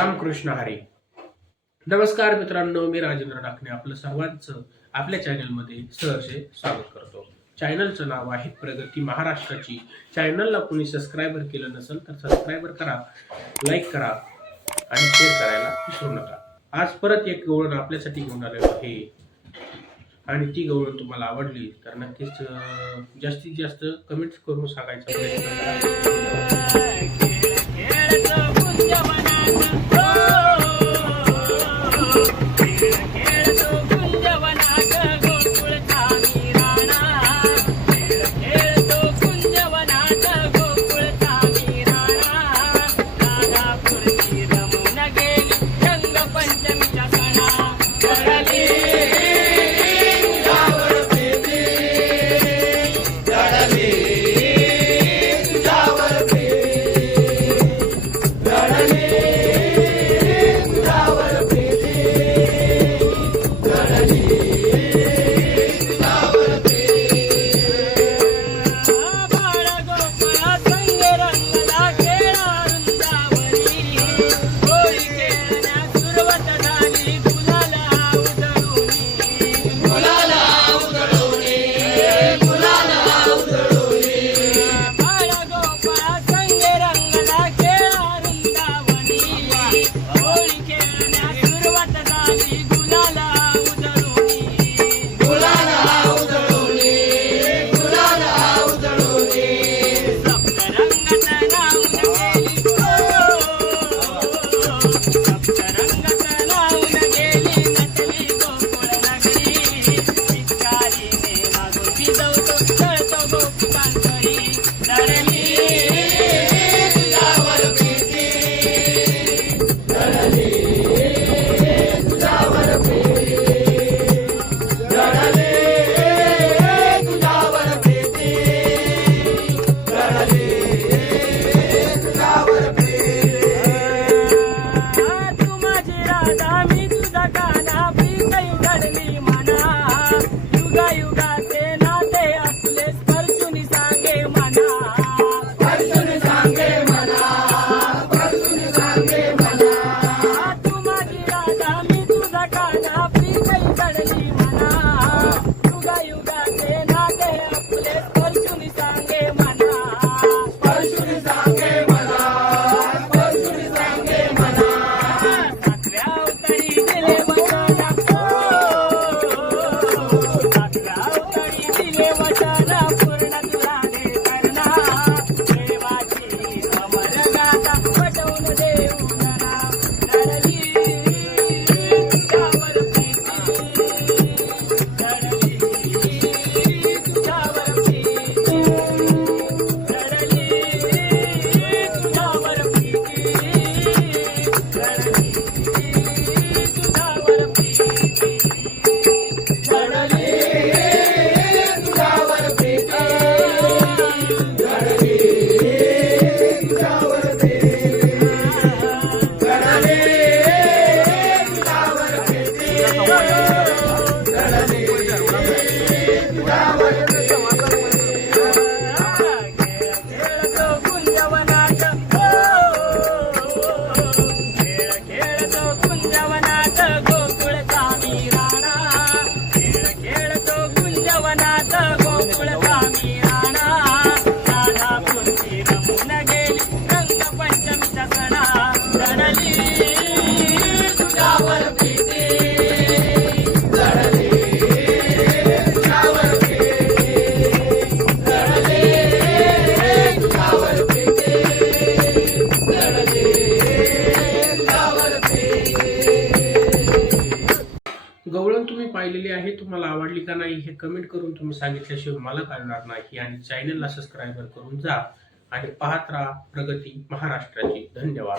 रामकृष्ण हरी. नमस्कार मित्रांनो मी राजेंद्र डाकणे आपलं सर्वांचं आपल्या चॅनलमध्ये सहर्षे स्वागत करतो. चॅनलचं नाव आहे प्रगती महाराष्ट्राची. चॅनलला कोणी सबस्क्रायबर केलं नसेल तर सबस्क्रायबर करा लाईक करा आणि शेअर करायला विसरू नका. आज परत एक गवळण आपल्यासाठी घेऊन आलेलो आहे. आणि ती गवळण तुम्हाला आवडली तर नक्कीच जास्तीत जास्त कमेंट्स करून सांगायचा प्रयत्न करा. Yeah. तुम्ही आहे तुम्हाला आवडली का नाही हे कमेंट करून तुम्ही सांगितल्याशिवाय मला कळणार नाही आणि चॅनलला सबस्क्राईबर करून जा आणि पाहत राहा प्रगती महाराष्ट्राची. धन्यवाद.